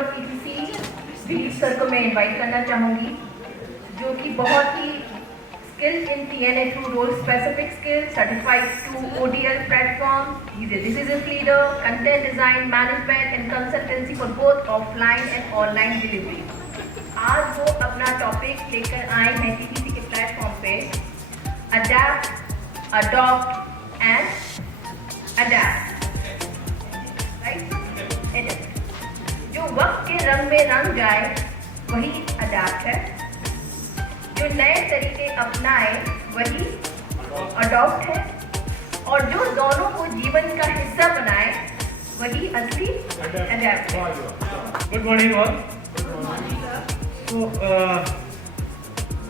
Of etc Dilip sir को मैं invite करना चाहूँगी, जो कि बहुत ही skilled in TNA through role specific skills, certified to ODL platform. He's a decision leader, content design, management and consultancy for both offline and online delivery. आज वो अपना टॉपिक लेकर आए हैं TTC के प्लेटफॉर्म पे, adapt, adopt and adapt, right? जो वक्त के रंग में रंग जाए वही अडैप्ट है, जो नए तरीके अपनाए वही अडॉप्ट है, और जो दोनों को जीवन का हिस्सा बनाए वही असली अडैप्ट है। Good morning all. तो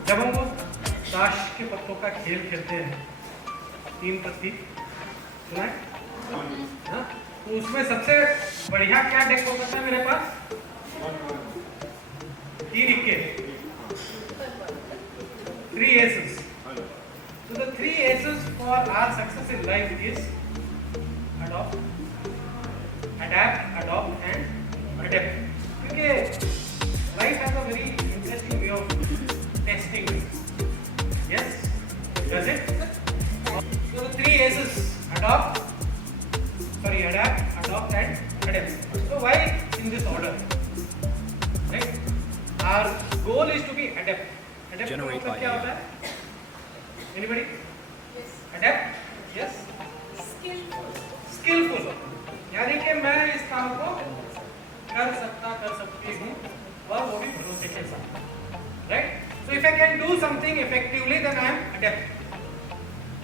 जब हम वो ताश के पत्तों का खेल खेलते हैं, 3 पत्ती सुना है? हाँ? तो उसमें सबसे बढ़िया क्या डेक हो सकता है मेरे पास? 3 इक्के, 3 aces. So the 3 aces for our success in life is adopt, adapt, adopt and adapt. क्योंकि life has a very interesting way of testing things. Yes, does it? So the 3 aces: adapt, and adapt. So why in this order? Right? Our goal is to be adept. Generate by क्या होता है? Anybody? Yes. Adapt? Yes. Skillful. यानी कि मैं इस काम को कर सकती हूँ, और वो भी भरोसे के साथ, right? So if I can do something effectively, then I am adept.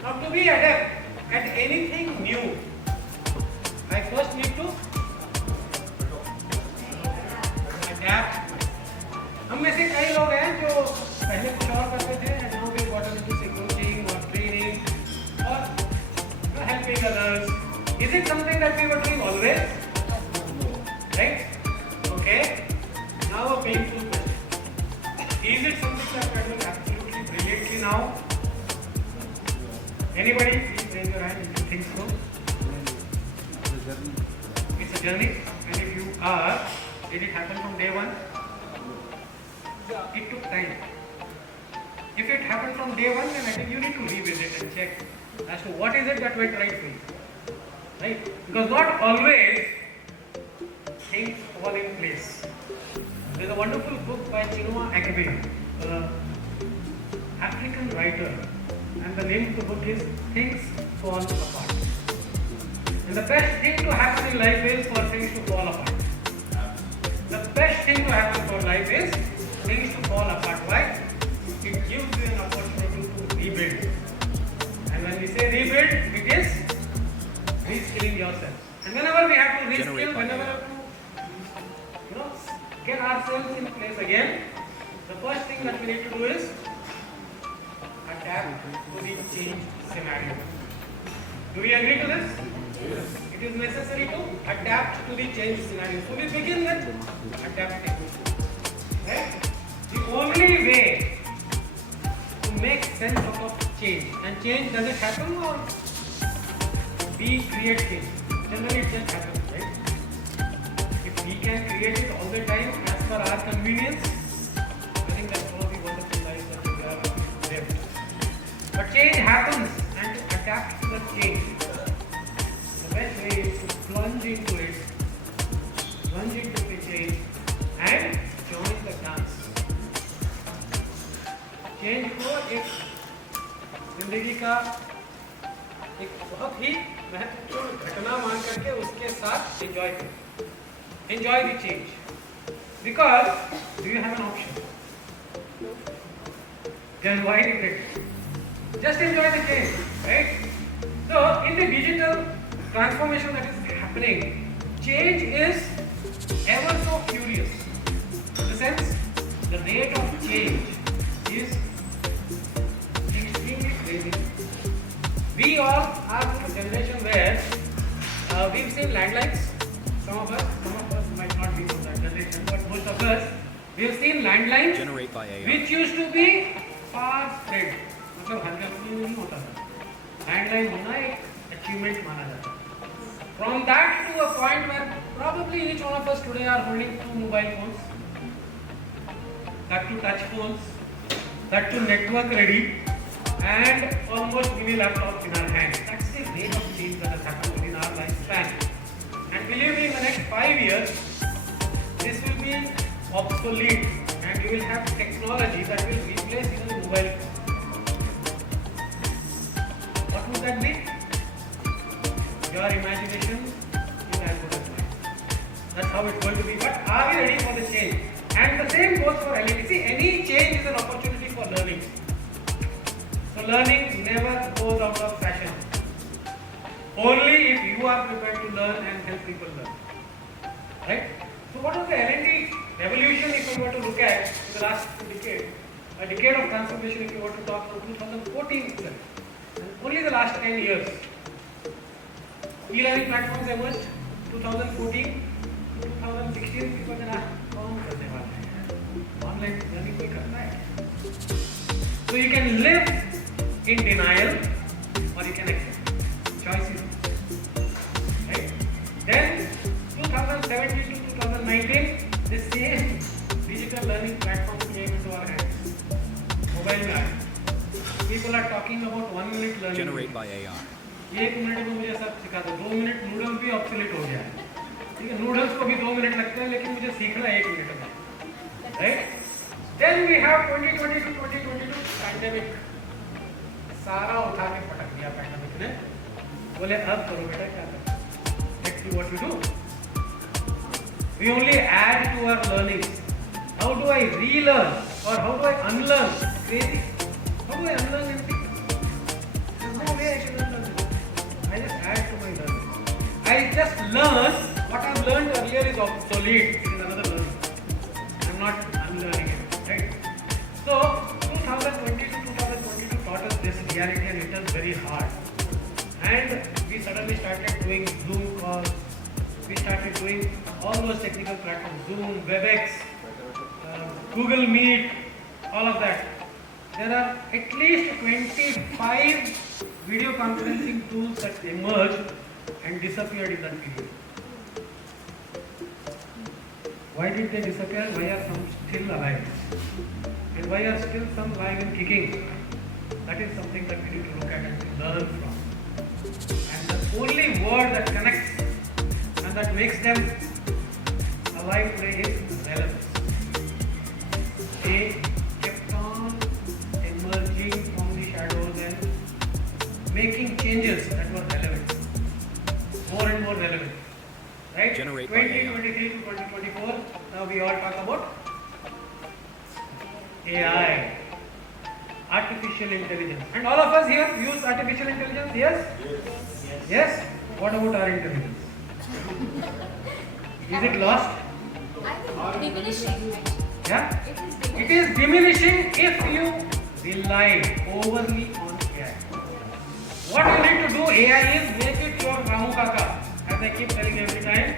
Now to be adept at anything new, I first need to adapt. हम में से कई लोग हैं जो पहले कुछ और करते थे, and now we got into coaching or training or helping others. Is it something that we were doing always? Right? Okay. Now a painful question. Is it something that we are doing absolutely brilliantly now? Anybody? Please raise your hand if you think so. It's a journey, and if you are, did it happen from day one? It took time. If it happened from day one, then I think you need to revisit and check as to what is it that went right for you, right? Because not always things fall in place. There is a wonderful book by Chinua Achebe, an African writer, and the name of the book is Things Fall Apart. And the best thing to happen in life is for things to fall apart. The best thing to happen for life is things to fall apart. Why? It gives you an opportunity to rebuild. And when we say rebuild, it is reskilling yourself. And whenever we have to reskill, whenever we have to, get ourselves in place again, the first thing that we need to do is adapt to the changed scenario. Do we agree to this? Yes. It is necessary to adapt to the changed scenario. So we begin with adapting. Right? The only way to make sense of change, and change, does it happen or we create change? Generally it just happens, right? If we can create it all the time as per our convenience, I think that's one of the wonderful lives that we have lived. But change happens, and to adapt to the change, the best way is to plunge into it, plunge into the change and join the dance. Change को एक जिंदगी का एक बहुत ही महत्वपूर्ण घटना मान करके उसके साथ एंजॉय करें. Enjoy the change, because do you have an option? Then why did it? Just enjoy the change, right? So in the digital transformation that is happening, change is ever so furious. In the sense, the rate of change is extremely crazy. We all are from a generation where we've seen landlines. Some of us might not be from that generation, but most of us, we've seen landlines which used to be far spread. मतलब हर घर में नहीं होता था. Landline होना एक achievement माना जाता. From that to a point where probably each one of us today are holding 2 mobile phones, that to touch phones, that to network ready, and almost mini laptops in our hands. That's the rate of change that has happened within our lifespan. And believe me, in the next 5 years, this will be obsolete, and you will have technology that will replace even the mobile phone. What would that be? Your imagination is as good as mine. That's how it's going to be. But are we ready for the change? And the same goes for anything. See, any change is an opportunity for learning. So learning never goes out of fashion. Only if you are prepared to learn and help people learn. Right? So what was the L&D revolution if we were to look at in the last decade? A decade of transformation if you were to talk from 2014 itself. And only the last 10 years. E-learning platforms emerged 2014 to 2016. People can ask, कौन करने वाला है? Online learning कोई करता है? So you can live in denial or you can accept. Choice is right. Then 2017 to 2019, the same digital learning platform came into our hands. Mobile में आया. People are talking about 1 minute learning. Generate by AI. 1 minute में मुझे सब सिखा दो. 2 minute noodle भी obsolete हो गया है. ठीक है, नूडल्स को भी 2 मिनट लगते हैं, लेकिन मुझे सीखना है 1 मिनट में. Right? Then we have 2020 to 2022 pandemic. सारा उठा के पटक दिया पैंडेमिक ने. बोले अब करो बेटा क्या करो. Let's see what you do. We only add to our learnings. How do I relearn or how do I unlearn? Crazy. How do I unlearn anything? There's no way I can unlearn it. I just add to my learning. I just learn what I've learned earlier is obsolete. It is another learning. I'm not unlearning it. Right? So 2020 to 2022 taught us this reality and it was very hard. And we suddenly started doing Zoom calls. We started doing all those technical platforms, Zoom, WebEx, Google Meet, all of that. There are at least 25 video conferencing tools that emerged and disappeared in that period. Why did they disappear? Why are some still alive? And why are still some alive and kicking? That is something that we need to look at and learn from. And the only word that connects and that makes them alive today is relevance. They kept on emerging from the shadows and making changes that were relevant. More and more relevant. Right? Generate by 2023 to 2024, now we all talk about AI. Artificial intelligence. And all of us here use artificial intelligence, yes? Yes? What about our intelligence? Is it lost? I think diminishing. Yeah? It is diminishing if you rely overly on AI. What you need to do, AI is make it your Ramu Kaka. As I keep telling every time,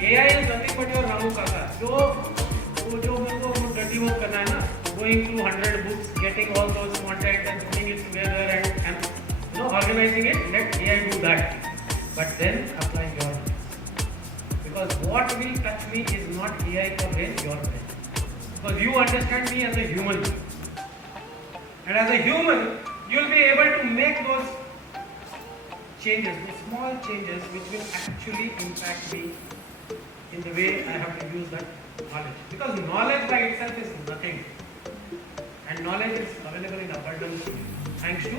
AI is nothing but your Ramu Kaka. जो मेरे को dirty work करना है ना, going through 100 books, getting all those content and putting it together and organizing it, let AI do that. But then apply your brain. Because what will touch me is not AI or brain, your brain. Because you understand me as a human. And as a human, you will be able to make those changes, those small changes which will actually impact me in the way I have to use that knowledge. Because knowledge by itself is nothing. And knowledge is available in abundance thanks to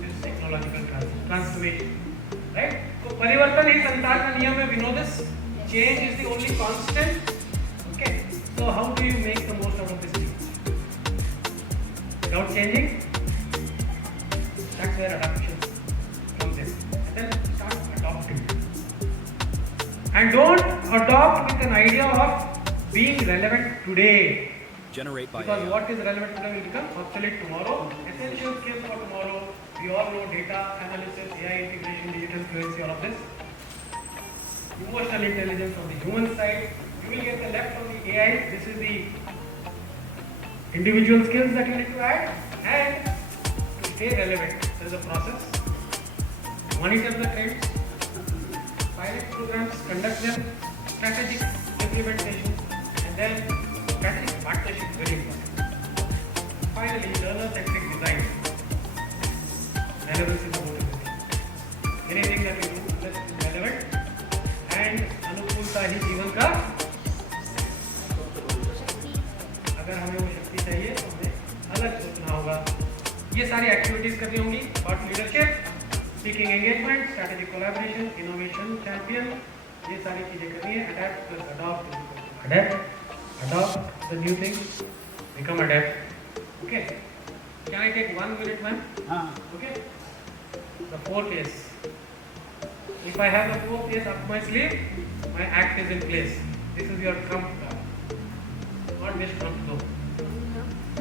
this technological transformation. Right? So, Parivartan is Santar ka niyam hai, we know this. Change is the only constant. Okay. So, how do you make the most out of this change? Without changing? That's where adaptation comes in. And then start adopting. And don't adopt with an idea of being relevant today. Generate by Because AI. what is relevant today will become obsolete tomorrow. Essential skills for tomorrow. We all know data analysis, AI integration, digital fluency, all of this. Emotional intelligence on the human side. You will get the left on the AI. This is the individual skills that you need to add. And to stay relevant, there is a process. Monitor the trends. strategic programs, conduct them, strategic implementation, and then strategic partnership, very important. Finally, learner-centric design. Relevance is the most important thing. Anything that you do that is relevant and अनुकूलता ही जीवन का, अगर हमें वो शक्ति चाहिए तो हमें अलग सोचना होगा. ये सारी एक्टिविटीज करनी होंगी. Thought leadership, seeking engagement, strategic collaboration, innovation champion, ये सारी चीजें करनी है. Adapt plus adopt. Adopt the new things, become adapt. Okay, can I take 1 minute man? Okay. The 4th S. If I have the 4th S up my sleeve, my act is in place. This is your trump card. Not this trump though.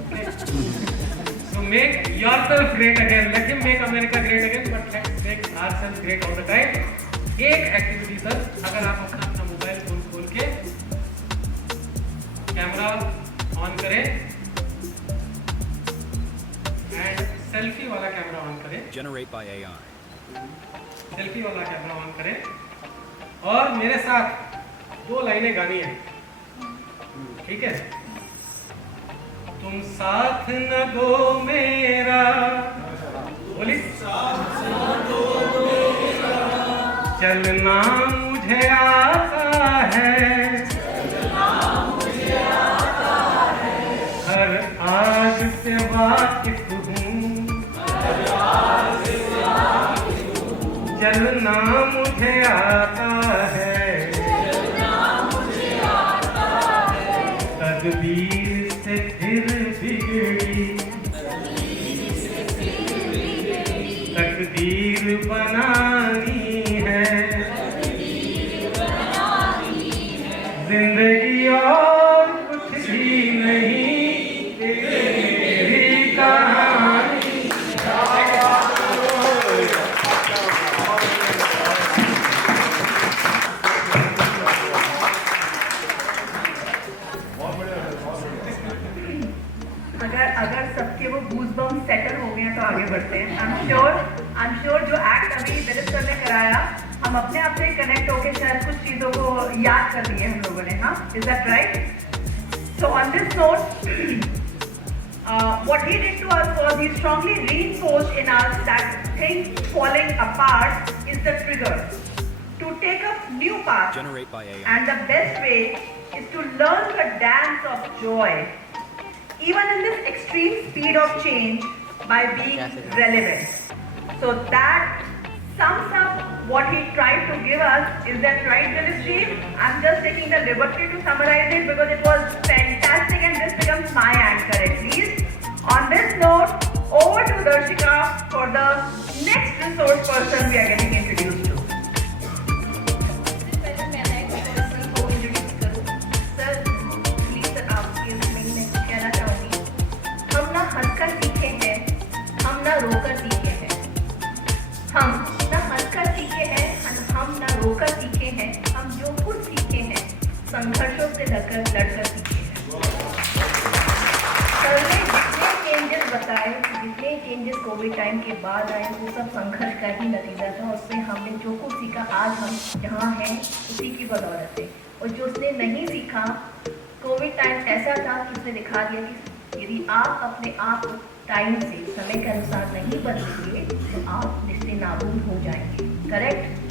Okay. So make yourself great again. Let him make America great again, but let's make ourselves great all the time. एक activity sir, अगर आप अपना mobile phone खोल के camera on करें and selfie वाला camera on करें. Generate by AI. Selfie वाला कैमरा ऑन करें और मेरे साथ 2 लाइनें गानी है. ठीक है? तुम साथ न दो मेरा, बोली चलना मुझे आता है, हर आज से वाकिफ हूँ, चलना मुझे आता है, तकदीर से फिर बिगड़ी, तकदीर बनानी है, जिंदगी और कुछ भी नहीं, तेरी कहानी. अगर सबके वो गूज़बम्स सेटल हो गए हैं तो आगे बढ़ते हैं. आई एम श्योर जो एक्ट अभी दिलीप सर ने कराया, हम अपने आप से कनेक्ट होके शायद कुछ चीज़ों को याद कर लिए हम लोगों ने. हाँ, is that right? So on this note, what he did to us was he strongly reinforced in us that things falling apart is the trigger to take up new paths. Generate by AI. And the best way is to learn the dance of joy, even in this extreme speed of change, by being relevant. So that sums up what he tried to give us. Is that right, Dilip? I'm just taking the liberty to summarize it because it was fantastic and this becomes my anchor at least. On this note, over to Darshika for the next resource person we are getting introduced to. पहले मैं next person को introduce करूँ. Sir, please sir, आपके इसमें मैं कुछ कहना चाहूँगी. हम ना हंसकर सीखे हैं, हम ना रोकर सीखे हैं. हम ना हंसकर सीखे हैं, हम ना रोकर सीखे हैं. हम जो कुछ सीखे हैं, संघर्षों से लड़कर सीखे हैं. सर ने जितने चेंजेस बताए, जितने चेंजेस कोविड टाइम के बाद आए, वो सब संघर्ष का ही नतीजा था. उससे हमने जो कुछ सीखा, आज हम जहाँ हैं उसी की बदौलत है. और जो उसने नहीं सीखा, कोविड टाइम ऐसा था कि उसने दिखा दिया कि यदि आप अपने आप को टाइम से, समय के अनुसार नहीं बदलेंगे तो आप निश्चित नाबूद हो जाएंगे. करेक्ट?